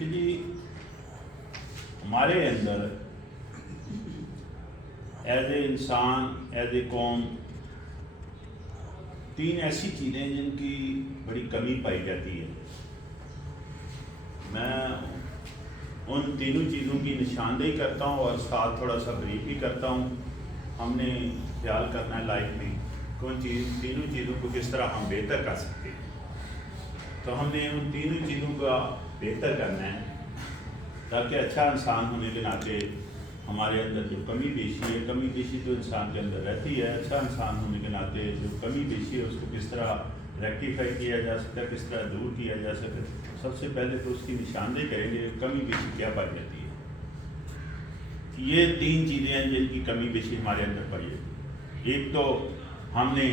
کہ جی ہمارے اندر as a انسان، ایز اے قوم، تین ایسی چیزیں جن کی بڑی کمی پائی جاتی ہے۔ میں ان تینوں چیزوں کی نشاندہی کرتا ہوں اور ساتھ تھوڑا سا بریف بھی کرتا ہوں۔ ہم نے خیال کرنا ہے لائف میں کون تینوں چیزوں کو کس طرح ہم بہتر کر سکتے ہیں۔ تو ہم نے ان تینوں چیزوں کا بہتر کرنا ہے تاکہ اچھا انسان ہونے کے ناطے ہمارے اندر جو کمی بیشی ہے، کمی بیشی تو انسان کے اندر رہتی ہے، اچھا انسان ہونے کے ناطے جو کمی بیشی ہے اس کو کس طرح ریکٹیفائی کیا جا سکتا ہے، کس طرح دور کیا جا سکے۔ سب سے پہلے تو اس کی نشاندہی کریں گے کمی بیشی کیا پائی جاتی ہے۔ یہ تین چیزیں ہیں جن کی کمی بیشی ہمارے اندر پائی جاتی ہے۔ ایک تو ہم نے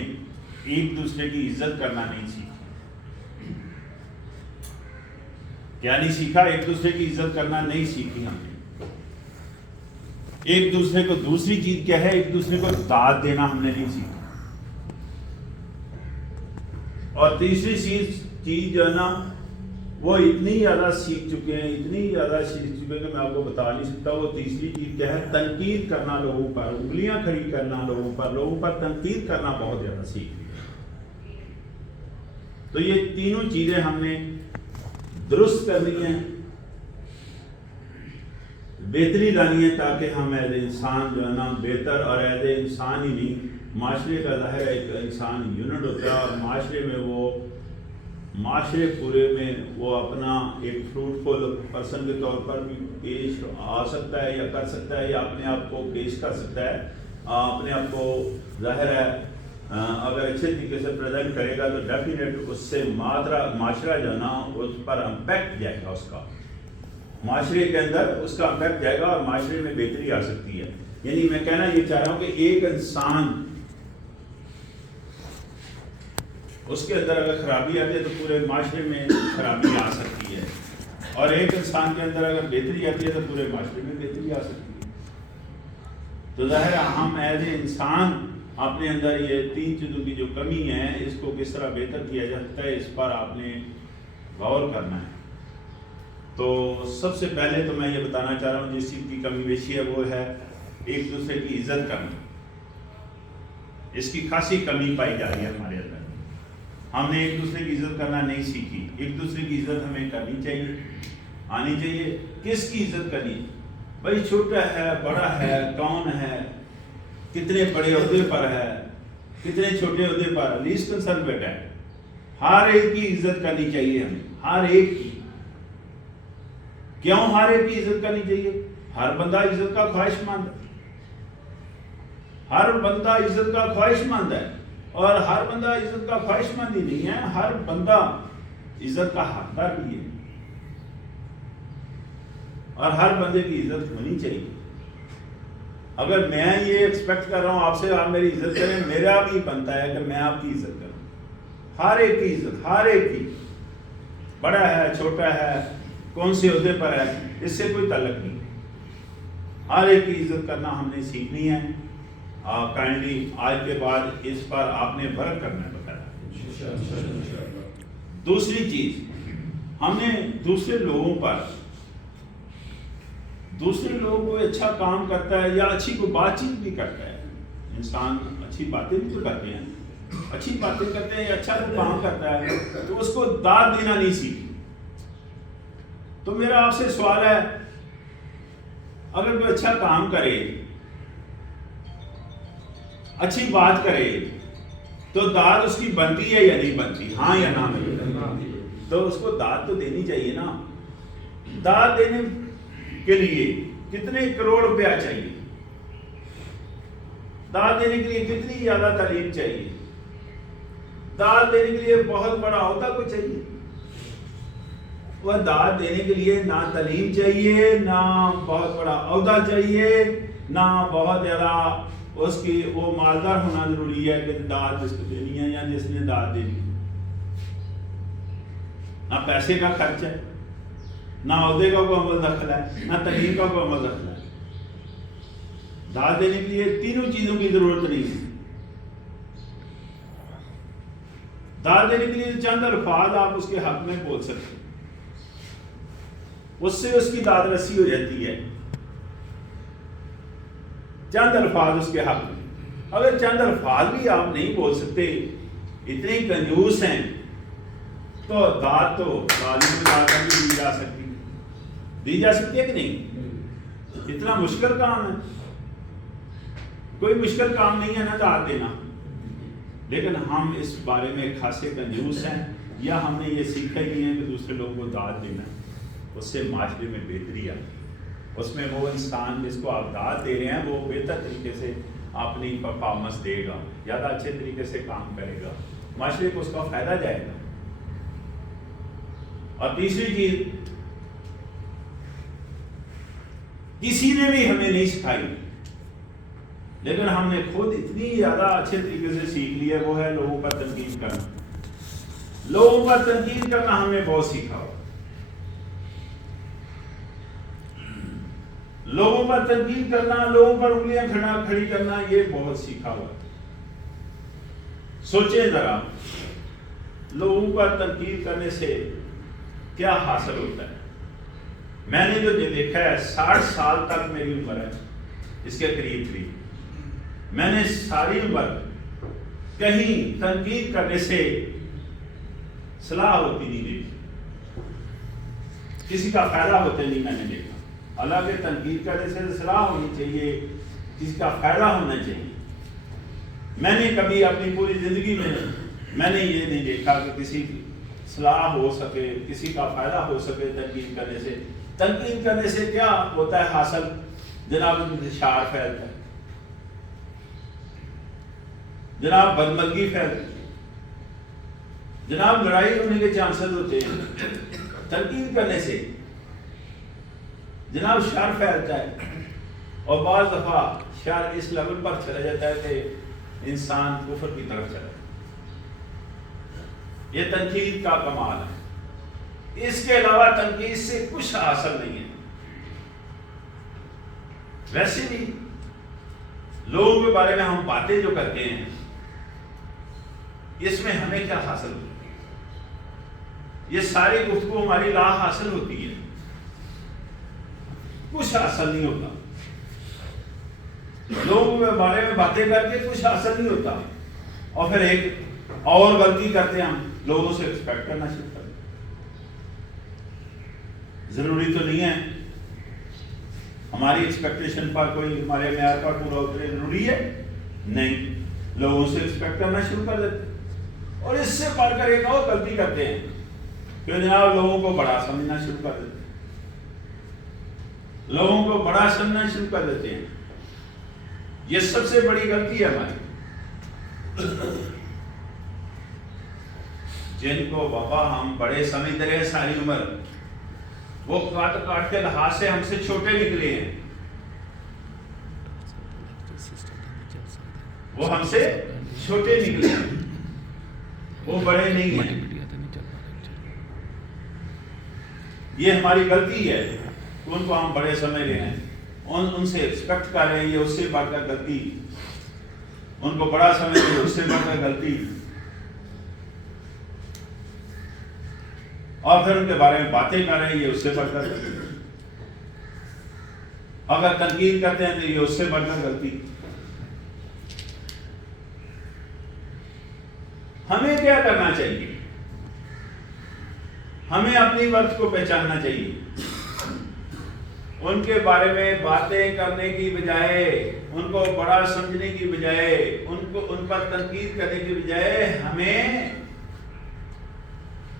ایک دوسرے کی عزت کرنا نہیں سیکھی۔ کیا نہیں سیکھا؟ ایک دوسرے کی عزت کرنا نہیں سیکھی ہم نے۔ ایک دوسرے کو، دوسری چیز کیا ہے، ایک دوسرے کو داد دینا ہم نے نہیں سیکھا۔ اور تیسری چیز جو ہے نا وہ اتنی زیادہ سیکھ چکے ہیں، اتنی زیادہ سیکھ چکے ہیں کہ میں آپ کو بتا نہیں سکتا۔ وہ تیسری چیز کیا ہے؟ تنقید کرنا لوگوں پر، انگلیاں کھڑی کرنا لوگوں پر تنقید کرنا بہت زیادہ سیکھ لیا۔ تو یہ تینوں چیزیں ہم نے درست کرنی ہے، بہتری لانی ہے تاکہ ہم ایز اے انسان جو ہے نا بہتر، اور ایز اے انسان ہی نہیں، معاشرے کا ظاہر ہے ایک انسان یونٹ ہوتا ہے اور معاشرے میں وہ معاشرے پورے میں وہ اپنا ایک فروٹفل پرسن کے طور پر بھی پیش آ سکتا ہے یا کر سکتا ہے، یا اپنے آپ کو پیش کر سکتا ہے، اپنے آپ کو ظاہر ہے اگر اچھے طریقے سے پریزنٹ کرے گا تو ڈیفینیٹ اس سے معاشرہ جو ہے نا اس پر امپیکٹ جائے گا، اس کا معاشرے کے اندر اس کا امپیکٹ جائے گا اور معاشرے میں بہتری آ سکتی ہے۔ یعنی میں کہنا یہ چاہ رہا ہوں کہ ایک انسان اس کے اندر اگر خرابی آتی ہے تو پورے معاشرے میں خرابی آ سکتی ہے، اور ایک انسان کے اندر اگر بہتری آتی ہے تو پورے معاشرے میں بہتری آ سکتی ہے۔ تو ظاہر ہے ہم ایز اے انسان اپنے اندر یہ تین چیزوں کی جو کمی ہے اس کو کس طرح بہتر کیا جا سکتا ہے، اس پر آپ نے غور کرنا ہے۔ تو سب سے پہلے تو میں یہ بتانا چاہ رہا ہوں جس چیز کی کمی بیشی ہے وہ ہے ایک دوسرے کی عزت کرنا۔ اس کی خاصی کمی پائی جا رہی ہے ہمارے اندر۔ ہم نے ایک دوسرے کی عزت کرنا نہیں سیکھی۔ ایک دوسرے کی عزت ہمیں کرنی چاہیے، آنی چاہیے۔ کس کی عزت کرنی؟ بھائی چھوٹا ہے، بڑا ہے، کون ہے، کتنے بڑے عہدے پر ہے، کتنے چھوٹے عہدے پر، لیسٹ کنسرن بیٹا ہے، ہر ایک کی عزت کرنی چاہیے ہمیں، ہر ایک کی۔ کیوں ہر ایک کی عزت کرنی چاہیے؟ ہر بندہ عزت کا خواہش مند ہے، ہر بندہ عزت کا خواہش مند ہے، اور ہر بندہ عزت کا خواہش مند ہی نہیں ہے، ہر بندہ عزت کا حقدار بھی ہے، اور ہر بندے کی عزت ہونی چاہیے۔ اگر میں یہ ایکسپیکٹ کر رہا ہوں آپ سے آپ میری عزت کریں، میرا بھی بنتا ہے کہ میں آپ کی عزت کروں۔ ہر ایک کی عزت، ہر ایک کی، بڑا ہے، چھوٹا ہے، کون سے عہدے پر ہے، اس سے کوئی تعلق نہیں۔ ہر ایک کی عزت کرنا ہم نے سیکھنی ہے۔ کائنڈلی آج کے بعد اس پر آپ نے ورک کرنا ہے بتایا۔ دوسری چیز، ہم نے دوسرے لوگوں پر، دوسرے لوگوں کو اچھا کام کرتا ہے یا اچھی کوئی بات چیت بھی کرتا ہے، انسان اچھی باتیں بھی تو کرتے ہیں، اچھی باتیں کرتے ہیں یا اچھا کوئی کام کرتا ہے تو اس کو داد دینا نہیں سیکھی۔ تو میرا آپ سے سوال ہے، اگر کوئی اچھا کام کرے، اچھی بات کرے تو داد اس کی بنتی ہے یا نہیں بنتی؟ ہاں یا نہ؟ تو اس کو داد تو دینی چاہیے نا۔ داد دینے کے لیے کتنے کروڑ روپیہ چاہیے؟ داد دینے کے لیے کتنی زیادہ تعلیم چاہیے؟ داد دینے کے لیے بہت بڑا عہدہ کو چاہیے؟ وہ داد دینے کے لیے نہ تعلیم چاہیے، نہ بہت بڑا عہدہ چاہیے، نہ بہت زیادہ اس کی وہ مالدار ہونا ضروری ہے کہ داد جس کو دینی ہے یا جس نے داد دینی ہے۔ نہ پیسے کا خرچ ہے، نہ عہدے کا کوئی عمل دخل ہے، نہ تعلیم کا کوئی عمل دخل ہے۔ داد دینے کے لیے تینوں چیزوں کی ضرورت نہیں ہے۔ داد دینے کے لیے چند الفاظ آپ اس کے حق میں بول سکتے ہیں۔ اس سے اس کی داد رسی ہو جاتی ہے چند الفاظ اس کے حق میں. اگر چند الفاظ بھی آپ نہیں بول سکتے، اتنے کنجوس ہیں، تو داد تو ظالم بھی دی جا سکتی ہے کہ نہیں؟ اتنا مشکل کام ہے؟ کوئی مشکل کام نہیں ہے نا داد دینا. لیکن ہم اس بارے میں خاصے کنجوس ہیں، یا ہم نے یہ سیکھا ہی نہیں ہے کہ دوسرے لوگوں کو داد دینا، اس سے معاشرے میں بہتری آتی ہے. اس میں وہ انسان جس کو آپ داد دے رہے ہیں وہ بہتر طریقے سے اپنی پرفارمنس دے گا، زیادہ اچھے طریقے سے کام کرے گا، معاشرے کو اس کا فائدہ جائے گا. اور تیسری چیز کسی نے بھی ہمیں نہیں سکھائی، لیکن ہم نے خود اتنی زیادہ اچھے طریقے سے سیکھ لی ہے، وہ ہے لوگوں پر تنقید کرنا. لوگوں پر تنقید کرنا ہم نے بہت سیکھا ہوا. لوگوں پر تنقید کرنا، لوگوں پر انگلیاں کھڑی کرنا، یہ بہت سیکھا ہوا. سوچیں ذرا، لوگوں پر تنقید کرنے سے کیا حاصل ہوتا ہے؟ میں نے جو دیکھا ہے، 60 سال تک میری عمر ہے، اس کے قریب تھی، میں نے ساری عمر کہیں تنقید کرنے سے صلاح ہوتی نہیں دیکھی، کسی کا فائدہ ہوتے نہیں میں نے دیکھا. حالانکہ تنقید کرنے سے صلاح ہونی چاہیے، کسی کا فائدہ ہونا چاہیے. میں نے کبھی اپنی پوری زندگی میں نے یہ نہیں دیکھا کہ کسی کی صلاح ہو سکے، کسی کا فائدہ ہو سکے تنقید کرنے سے. تنقید کرنے سے کیا ہوتا ہے حاصل؟ جناب انتشار پھیلتا ہے، جناب بدمزگی پھیلتی ہے، جناب لڑائی ہونے کے چانسز ہوتے ہیں تنقید کرنے سے، جناب شر پھیلتا ہے. اور بعض دفعہ شر اس لیول پر چلا جاتا ہے کہ انسان کفر کی طرف چلا جاتا ہے. یہ تنقید کا کمال ہے. اس کے علاوہ تنقید سے کچھ حاصل نہیں ہے. ویسے بھی لوگوں کے بارے میں ہم باتیں جو کرتے ہیں، اس میں ہمیں کیا حاصل ہوتا ہے؟ یہ ساری گفتگو ہماری لا حاصل ہوتی ہے، کچھ حاصل نہیں ہوتا. لوگوں کے بارے میں باتیں کر کے کچھ حاصل نہیں ہوتا. اور پھر ایک اور غلطی کرتے ہیں، ہم لوگوں سے ایکسپیکٹ کرنا شروع کرتے ہیں. ضروری تو نہیں ہے ہماری ایکسپیکٹیشن پر کوئی ہمارے معیار پر پورا اترے، ضروری ہے نہیں. لوگوں سے ایکسپیکٹ کرنا شروع کر دیتے ہیں. اور اس سے بڑھ کر ایک اور غلطی کرتے ہیں کہ جناب لوگوں کو بڑا سمجھنا شروع کر دیتے ہیں. لوگوں کو بڑا سمجھنا شروع کر دیتے ہیں. یہ سب سے بڑی غلطی ہے ہماری. جن کو بابا ہم بڑے سمجھتے رہے ساری عمر، وہ کاٹ کاٹ کے لحاظ سے ہم سے چھوٹے نکلے ہیں. وہ ہم سے چھوٹے نکلے ہیں، وہ بڑے نہیں ہیں. یہ ہماری غلطی ہے. ان کو ہم بڑے سمجھ رہے ہیں، ان سے ایکسپیکٹ کر رہے ہیں. یہ اس سے بڑھ کر غلطی. ان کو بڑا سمجھ رہے ہیں، اس سے بڑھ کر غلطی. اور پھر ان کے بارے میں باتیں کر رہے ہیں، یہ اس سے بڑھ کر غلطی. اگر تنقید کرتے ہیں تو یہ اس سے بڑھ کر غلطی. ہمیں کیا کرنا چاہیے؟ ہمیں اپنی وقت کو پہچاننا چاہیے. ان کے بارے میں باتیں کرنے کی بجائے، ان کو بڑا سمجھنے کی بجائے، ان پر تنقید کرنے کی بجائے ہمیں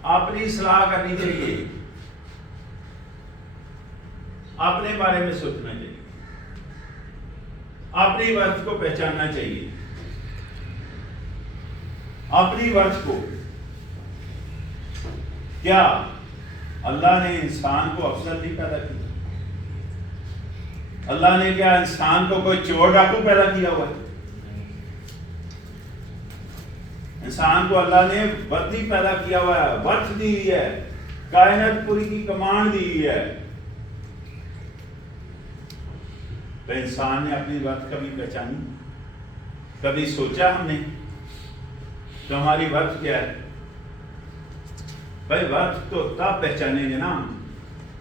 اپنی صلاح کرنی چاہیے، اپنے بارے میں سوچنا چاہیے، اپنی وقت کو پہچاننا چاہیے. اپنی وقت کو کیا اللہ نے انسان کو افضل نہیں پیدا کیا؟ اللہ نے کیا انسان کو کوئی چور ڈاکو پیدا کیا ہوا ہے؟ انسان کو اللہ نے وقت پیدا کیا ہوا ہے، وقت دی ہوئی ہے، کائنات پوری کی کمانڈ دی ہوئی ہے. تو انسان نے اپنی وقت کبھی پہچانی؟ کبھی سوچا ہم نے کہ ہماری وقت کیا ہے؟ بھائی وقت تو تب پہچانیں گے نا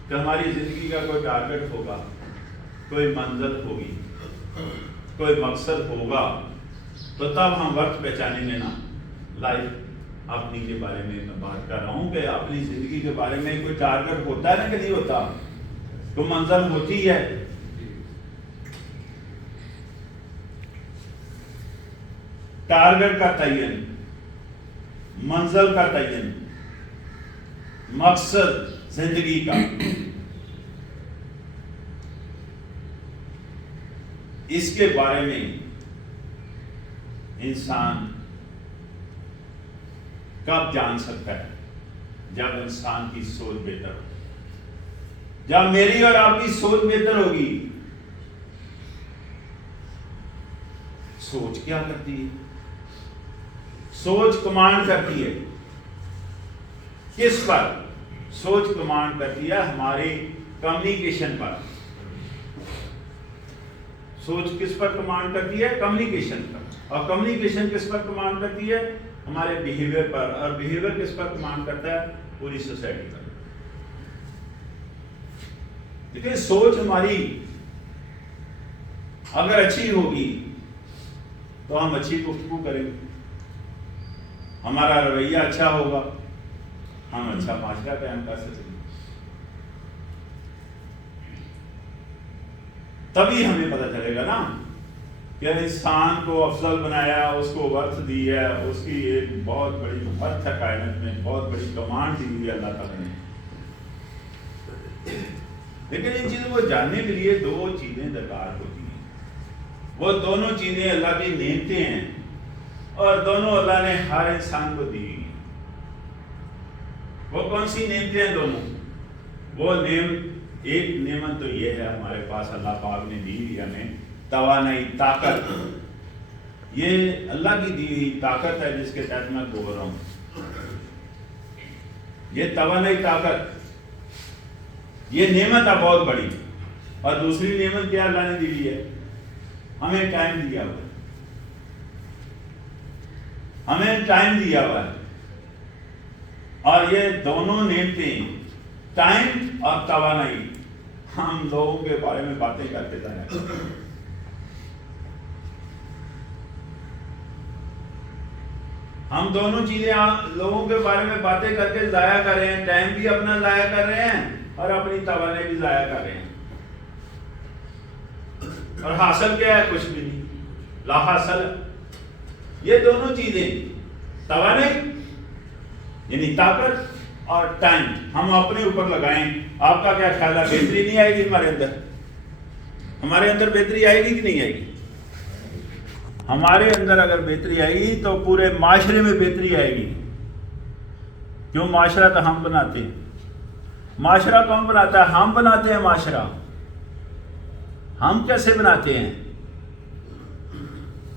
کہ ہماری زندگی کا کوئی ٹارگٹ ہوگا، کوئی منزل ہوگی، کوئی مقصد ہوگا، تو تب ہم وقت پہچانیں گے نا۔ لائف اپنی کے بارے میں میں بات کر رہا ہوں کہ اپنی زندگی کے بارے میں کوئی ٹارگٹ ہوتا ہے نا کہ نہیں ہوتا، تو منزل ہوتی ہے۔ ٹارگٹ کا تعین، منزل کا تعین، مقصد زندگی کا، اس کے بارے میں انسان کب جان سکتا ہے؟ جب انسان کی سوچ بہتر ہو، جب میری اور آپ کی سوچ بہتر ہوگی۔ سوچ کیا کرتی ہے؟ سوچ کمانڈ کرتی ہے کس پر؟ سوچ کمانڈ کرتی ہے ہماری کمیونیکیشن پر۔ سوچ کس پر کمانڈ کرتی ہے؟ کمیونیکیشن پر۔ اور کمیونیکیشن کس پر کمانڈ کرتی ہے؟ ہمارے بیہیویئر پر۔ اور بیہیویئر کس پر کمانڈ کرتا ہے؟ پوری سوسائٹی پر۔ لیکن سوچ ہماری اگر اچھی ہوگی تو ہم اچھی گفتگو کریں گے، ہمارا رویہ اچھا ہوگا، ہم اچھا معاشرہ قائم کر سکیں گے۔ تبھی ہمیں پتہ چلے گا نا کہ انسان کو افضل بنایا، اس کو ورتھ دی ہے، اس کی ایک بہت بڑی ورتھ ہے کائنات میں، بہت بڑی کمانڈ دی ہوئی ہے اللہ تعالیٰ نے۔ لیکن ان چیزوں کو جاننے کے لیے دو چیزیں درکار ہوتی ہیں۔ وہ دونوں چیزیں اللہ کی نعمتیں ہیں، اور دونوں اللہ نے ہر انسان کو دی ہوئی ہیں۔ وہ کون سی نعمتیں ہیں دونوں؟ وہ ایک نعمت تو یہ ہے ہمارے پاس اللہ پاک نے دی ہوئی ہمیں توانائی، طاقت۔ یہ اللہ کی دی ہوئی طاقت ہے جس کے تحت میں بول رہا ہوں۔ یہ توانائی، طاقت، یہ نعمت ہے بہت بڑی۔ اور دوسری نعمت کیا اللہ نے دی ہوئی ہے؟ ہمیں ٹائم دیا ہوا ہے۔ ہمیں ٹائم دیا ہوا ہے۔ اور یہ دونوں نعمتیں، ٹائم اور توانائی، ہم لوگوں کے بارے میں باتیں کرتے ضائع کرتے ہیں۔ ہم دونوں چیزیں لوگوں کے بارے میں باتیں کر کے ضائع کر رہے ہیں۔ ٹائم بھی اپنا ضائع کر رہے ہیں اور اپنی توانائی بھی ضائع کر رہے ہیں۔ اور حاصل کیا ہے؟ کچھ بھی نہیں، لا حاصل۔ یہ دونوں چیزیں، توانائی یعنی طاقت اور ٹائم، ہم اپنے اوپر لگائیں۔ آپ کا کیا خیال ہے؟ بہتری نہیں آئے گی ہمارے اندر؟ ہمارے اندر بہتری آئے گی کہ نہیں آئے گی؟ ہمارے اندر اگر بہتری آئے گی تو پورے معاشرے میں بہتری آئے گی۔ کیوں؟ معاشرہ تو ہم بناتے ہیں۔ معاشرہ کون بناتا ہے؟ ہم بناتے ہیں معاشرہ۔ ہم کیسے بناتے ہیں؟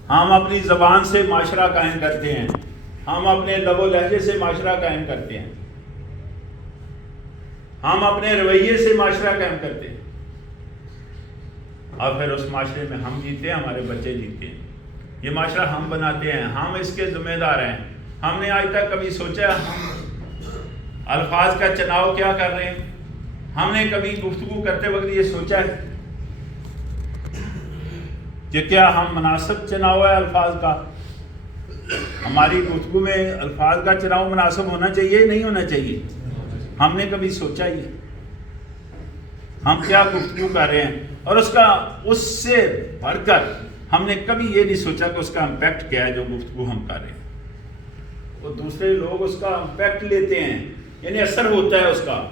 ہم اپنی زبان سے معاشرہ قائم کرتے ہیں، ہم اپنے لب و لہجے سے معاشرہ قائم کرتے ہیں، ہم اپنے رویے سے معاشرہ قائم کرتے ہیں، اور پھر اس معاشرے میں ہم جیتے ہیں، ہمارے بچے جیتے ہیں۔ یہ معاشرہ ہم بناتے ہیں، ہم اس کے ذمہ دار ہیں۔ ہم نے آج تک کبھی سوچا ہم الفاظ کا چناؤ کیا کر رہے ہیں؟ ہم نے کبھی گفتگو کرتے وقت یہ سوچا ہے کہ کیا ہم مناسب چناؤ ہے الفاظ کا؟ ہماری گفتگو میں الفاظ کا چناؤ مناسب ہونا چاہیے نہیں ہونا چاہیے؟ ہم نے کبھی سوچا ہی ہے ہم کیا گفتگو کر رہے ہیں؟ اور اس سے بڑھ کر ہم نے کبھی یہ نہیں سوچا کہ اس کا امپیکٹ کیا ہے جو گفتگو ہم کر رہے ہیں۔ وہ دوسرے لوگ اس کا امپیکٹ لیتے ہیں، یعنی اثر ہوتا ہے اس کا۔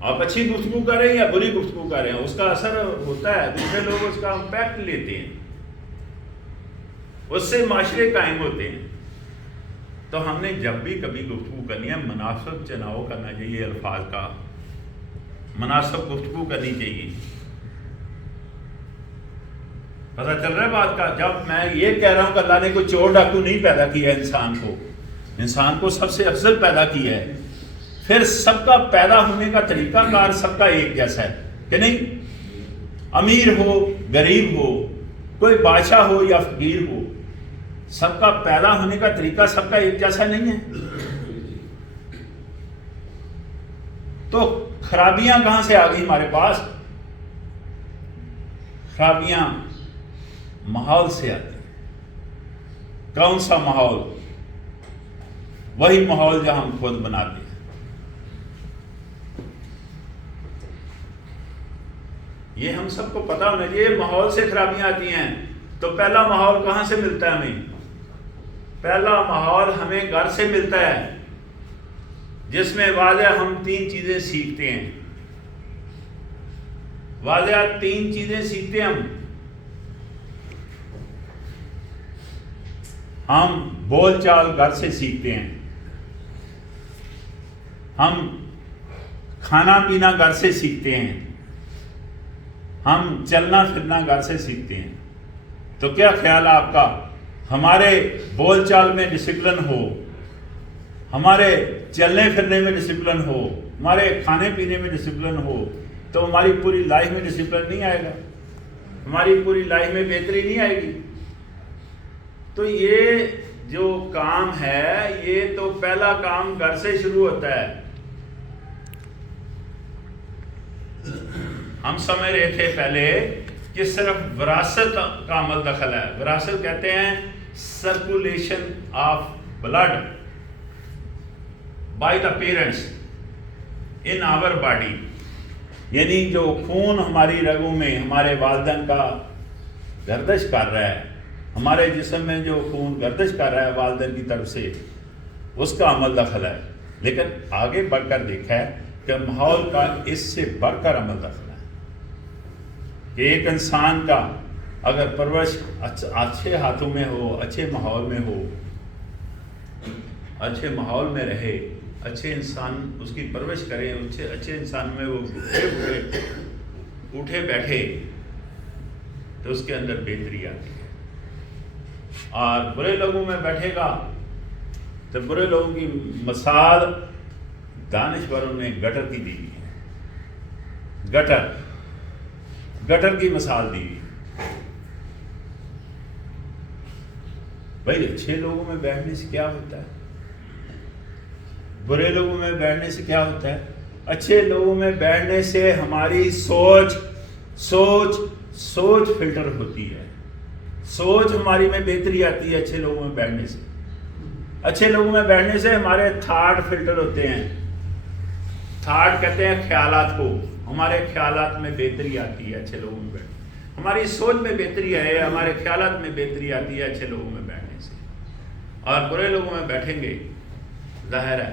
آپ اچھی گفتگو کر رہے ہیں یا بری گفتگو کر رہے ہیں، اس کا اثر ہوتا ہے، دوسرے لوگ اس کا امپیکٹ لیتے ہیں، اس سے معاشرے قائم ہوتے ہیں۔ تو ہم نے جب بھی کبھی گفتگو کرنی ہے مناسب چناؤ کرنا چاہیے، الفاظ کا مناسب گفتگو کرنی چاہیے۔ پتہ چل رہا ہے بات کا؟ جب میں یہ کہہ رہا ہوں کہ اللہ نے کوئی چور ڈاکو نہیں پیدا کیا انسان کو سب سے افضل پیدا کیا ہے، پھر سب کا پیدا ہونے کا طریقہ کار سب کا ایک جیسا ہے کہ نہیں؟ امیر ہو غریب ہو، کوئی بادشاہ ہو یا فقیر ہو، سب کا پیدا ہونے کا طریقہ سب کا ایک جیسا نہیں ہے۔ تو خرابیاں کہاں سے آ گئی ہمارے پاس؟ خرابیاں ماحول سے آتی ہیں۔ کون سا ماحول؟ وہی ماحول جو ہم خود بناتے ہیں۔ یہ ہم سب کو پتا ہونا چاہیے، ماحول سے خرابیاں آتی ہیں۔ تو پہلا ماحول کہاں سے ملتا ہے ہمیں؟ پہلا ماحول ہمیں گھر سے ملتا ہے، جس میں واضح ہم 3 چیزیں سیکھتے ہیں۔ واضح 3 چیزیں سیکھتے ہیں ہم بول چال گھر سے سیکھتے ہیں، ہم کھانا پینا گھر سے سیکھتے ہیں، ہم چلنا پھرنا گھر سے سیکھتے ہیں۔ تو کیا خیال ہے آپ کا؟ ہمارے بول چال میں ڈسپلن ہو، ہمارے چلنے پھرنے میں ڈسپلن ہو، ہمارے کھانے پینے میں ڈسپلن ہو، تو ہماری پوری لائف میں ڈسپلن نہیں آئے گا، ہماری پوری لائف میں بہتری نہیں آئے گی۔ تو یہ جو کام ہے، یہ تو پہلا کام گھر سے شروع ہوتا ہے۔ ہم سمجھ رہے تھے پہلے کہ صرف وراثت کا عمل دخل ہے۔ وراثت کہتے ہیں circulation of blood by the parents in our body, یعنی جو خون ہماری رگوں میں ہمارے والدین کا گردش کر رہا ہے، ہمارے جسم میں جو خون گردش کر رہا ہے والدین کی طرف سے، اس کا عمل دخل ہے۔ لیکن آگے بڑھ کر دیکھا ہے کہ ماحول کا اس سے بڑھ کر عمل دخل ہے، کہ ایک انسان کا اگر پرورش اچھے ہاتھوں میں ہو، اچھے ماحول میں ہو، اچھے ماحول میں رہے، اچھے انسان اس کی پرورش کرے، اچھے انسان میں وہ اٹھے بیٹھے، تو اس کے اندر بہتری آتی ہے۔ اور برے لوگوں میں بیٹھے گا تو برے لوگوں کی مثال دانشوروں نے گٹر کی دی ہے۔ گٹر کی مثال دی۔ بھائی اچھے لوگوں میں بیٹھنے سے کیا ہوتا ہے؟ برے لوگوں میں بیٹھنے سے کیا ہوتا ہے؟ اچھے لوگوں میں بیٹھنے سے ہماری سوچ فلٹر ہوتی ہے، سوچ ہماری میں بہتری آتی ہے۔ اچھے لوگوں میں بیٹھنے سے، اچھے لوگوں میں بیٹھنے سے ہمارے تھاٹ فلٹر ہوتے ہیں۔ تھاٹ کہتے ہیں خیالات کو، ہمارے خیالات میں بہتری آتی ہے اچھے لوگوں میں بیٹھنے، ہماری سوچ میں بہتری ہے، ہمارے خیالات میں بہتری آتی ہے اچھے لوگوں میں بیٹھنے سے۔ اور برے لوگوں میں بیٹھیں گے، ظاہر ہے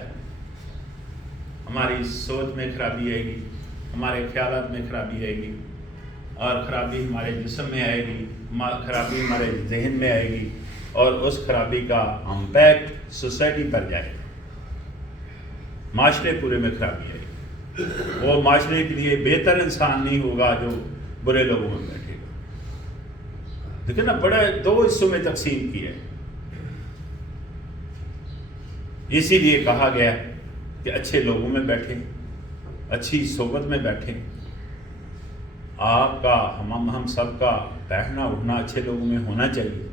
ہماری سوچ میں خرابی آئے گی، ہمارے خیالات میں خرابی آئے گی، اور خرابی ہمارے جسم میں آئے گی، خرابی ہمارے ذہن میں آئے گی، اور اس خرابی کا امپیکٹ سوسائٹی پر جائے گا، معاشرے پورے میں خرابی آئے گی۔ وہ معاشرے کے لیے بہتر انسان نہیں ہوگا جو برے لوگوں میں بیٹھے گا۔ دیکھیں نا، بڑے 2 حصوں میں تقسیم کی ہے۔ اسی لیے کہا گیا کہ اچھے لوگوں میں بیٹھیں، اچھی صحبت میں بیٹھیں۔ آپ کا ہم سب کا بیٹھنا اٹھنا اچھے لوگوں میں ہونا چاہیے،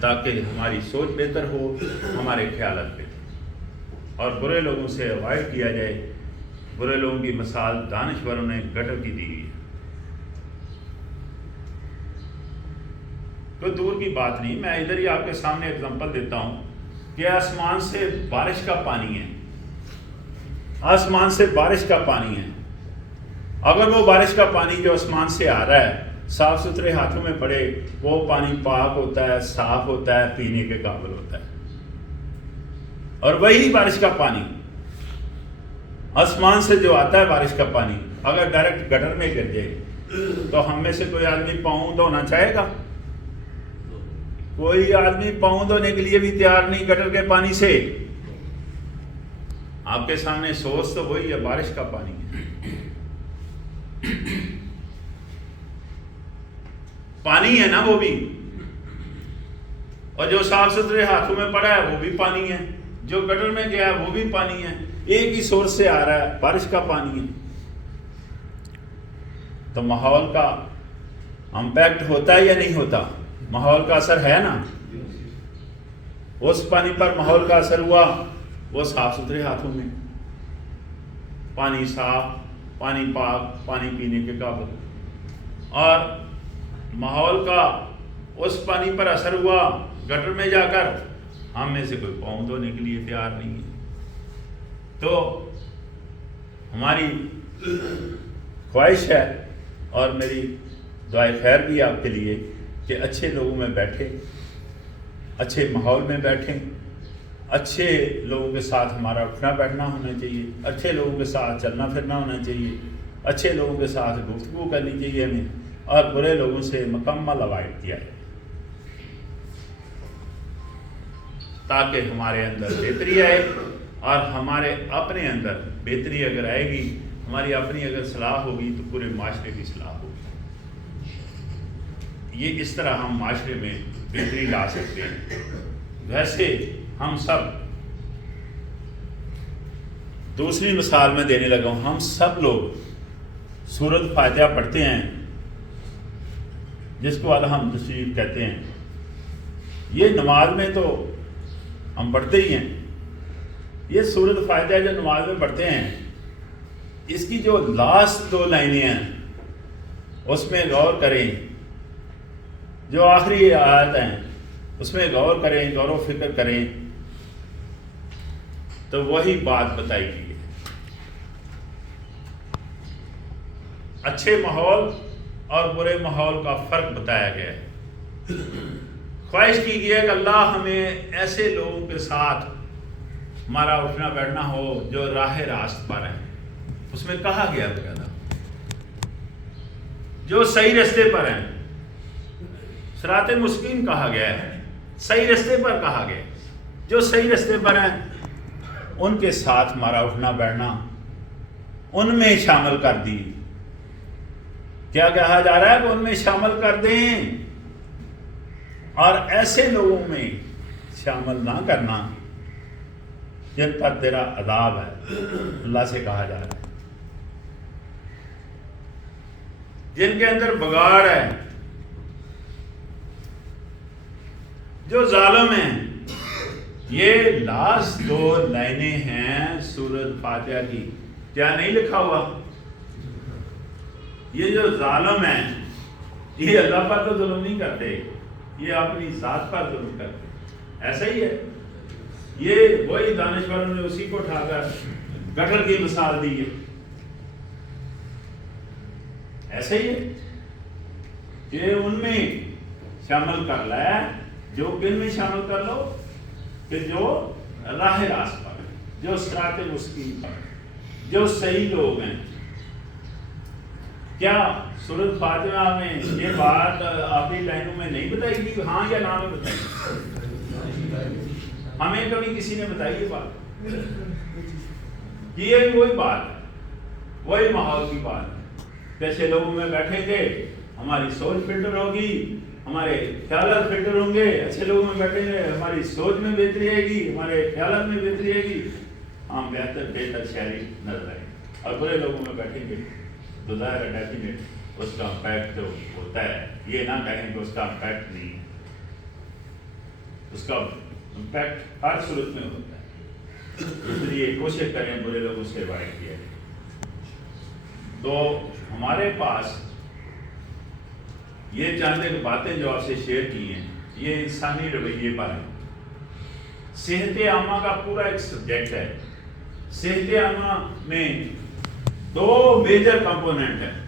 تاکہ ہماری سوچ بہتر ہو، ہمارے خیالات بہتر، اور برے لوگوں سے اوائڈ کیا جائے۔ برے لوگوں کی مثال دانشوروں نے گٹر کی دی ہے۔ کوئی دور کی بات نہیں، میں ادھر ہی آپ کے سامنے اگزامپل دیتا ہوں کہ آسمان سے بارش کا پانی ہے، آسمان سے بارش کا پانی ہے۔ اگر وہ بارش کا پانی جو آسمان سے آ رہا ہے صاف ستھرے ہاتھوں میں پڑے، وہ پانی پاک ہوتا ہے، صاف ہوتا ہے، پینے کے قابل ہوتا ہے۔ اور وہی بارش کا پانی آسمان سے جو آتا ہے، بارش کا پانی اگر ڈائریکٹ گٹر میں گر جائے تو ہم میں سے کوئی آدمی پاؤں دھونا چاہے گا؟ کوئی آدمی پاؤں دھونے کے لیے بھی تیار نہیں گٹر کے پانی سے۔ آپ کے سامنے سورس تو وہی ہے، بارش کا پانی ہے۔ پانی ہے نا وہ بھی، اور جو صاف ستھرے ہاتھوں میں پڑا ہے وہ بھی پانی ہے، جو گٹر میں گیا ہے وہ بھی پانی ہے، ایک ہی سورس سے آ رہا ہے، بارش کا پانی ہے۔ تو ماحول کا امپیکٹ ہوتا ہے یا نہیں ہوتا؟ ماحول کا اثر ہے نا۔ اس پانی پر ماحول کا اثر ہوا، وہ صاف ستھرے ہاتھوں میں۔ پانی صاف، پانی پاک، پانی پینے کے قابل، اور ماحول کا اس پانی پر اثر ہوا گٹر میں جا کر، ہم میں سے کوئی پاؤں دھونے کے لیے تیار نہیں ہے۔ تو ہماری خواہش ہے اور میری دعائے خیر بھی آپ کے لیے کہ اچھے لوگوں میں بیٹھیں، اچھے ماحول میں بیٹھیں، اچھے لوگوں کے ساتھ ہمارا اٹھنا بیٹھنا ہونا چاہیے، اچھے لوگوں کے ساتھ چلنا پھرنا ہونا چاہیے، اچھے لوگوں کے ساتھ گفتگو کرنی چاہیے ہمیں، اور برے لوگوں سے مکمل اوائڈ کیا ہے، تاکہ ہمارے اندر بہتری آئے، اور ہمارے اپنے اندر بہتری اگر آئے گی، ہماری اپنی اگر صلاح ہوگی تو پورے معاشرے کی صلاح ہوگی۔ یہ اس طرح ہم معاشرے میں بہتری لا سکتے ہیں۔ ویسے ہم سب، دوسری مثال میں دینے لگا ہوں، ہم سب لوگ سورۃ فاتحہ پڑھتے ہیں، جس کو الحمد شریف کہتے ہیں۔ یہ نماز میں تو ہم پڑھتے ہی ہیں، یہ سورۃ فاتحہ جو نماز میں پڑھتے ہیں، اس کی جو لاسٹ 2 لائنیں ہیں اس میں غور کریں، جو آخری آیت ہیں اس میں غور کریں، غور و فکر کریں، تو وہی بات بتائی گئی ہے۔ اچھے ماحول اور برے ماحول کا فرق بتایا گیا ہے۔ خواہش کی گئی ہے کہ اللہ ہمیں ایسے لوگوں کے ساتھ ہمارا اٹھنا بیٹھنا ہو جو راہ راست پر ہیں۔ اس میں کہا گیا بقاعدہ جو صحیح رستے پر ہیں، صراط مستقیم کہا گیا ہے، صحیح رستے پر کہا گیا، جو صحیح رستے پر ہیں ان کے ساتھ ہمارا اٹھنا بیٹھنا، ان میں شامل کر دی۔ کیا کہا جا رہا ہے کہ ان میں شامل کر دیں، اور ایسے لوگوں میں شامل نہ کرنا جن پر تیرا عذاب ہے، اللہ سے کہا جا رہا ہے، جن کے اندر بگاڑ ہے، جو ظالم ہیں۔ یہ لاسٹ 2 لائنیں ہیں سورۃ فاتحہ کی، کیا نہیں لکھا ہوا؟ یہ جو ظالم ہیں یہ اللہ پر تو ظلم نہیں کرتے، یہ اپنی ذات پر ظلم کرتے۔ ایسا ہی ہے، یہ وہی دانشوروں نے اسی کو اٹھا کر گٹر کی مثال دی ہے۔ ایسا ہی ہے کہ ان میں شامل کر لایا، جو کن میں شامل کر لو کہ جو راہ راست پر ہیں، جو صراط مستقیم پر ہیں، جو صحیح لوگ ہیں۔ کیا سورۃ فاتحہ میں یہ بات آخری لائنوں میں نہیں بتائی گی؟ ہاں یا نہ میں بتائی؟ ہمیں کبھی کسی نے بتائی یہ بات؟ یہ وہی بات ہے، وہی ماحول کی بات ہے۔ کیسے لوگوں میں بیٹھیں گے ہماری سوچ فلٹر ہوگی، ہمارے خیالات فلٹر ہوں گے۔ اچھے لوگوں میں بیٹھیں گے ہماری سوچ میں بہتری آئے گی، ہمارے خیالات میں بہتری آئے گی، ہم بہتر شہری نظر آئے گی۔ اور برے لوگوں میں بیٹھیں گے تو ظاہر ہے ڈیفینیٹ اس کا امپیکٹ جو ہوتا ہے، یہ نہ کہیں کہ اس کا امپیکٹ نہیں ہے، اس کا امپیکٹ ہر صورت میں ہوتا ہے۔ اس لیے کوشش کریں برے لوگوں سے اوائڈ کیا جائے۔ تو ہمارے پاس یہ چند ایک باتیں جو آپ سے شیئر کی ہیں، یہ انسانی رویے پر ہیں۔ صحت عامہ کا پورا ایک سبجیکٹ ہے۔ صحت عامہ میں 2 میجر کمپوننٹ ہیں۔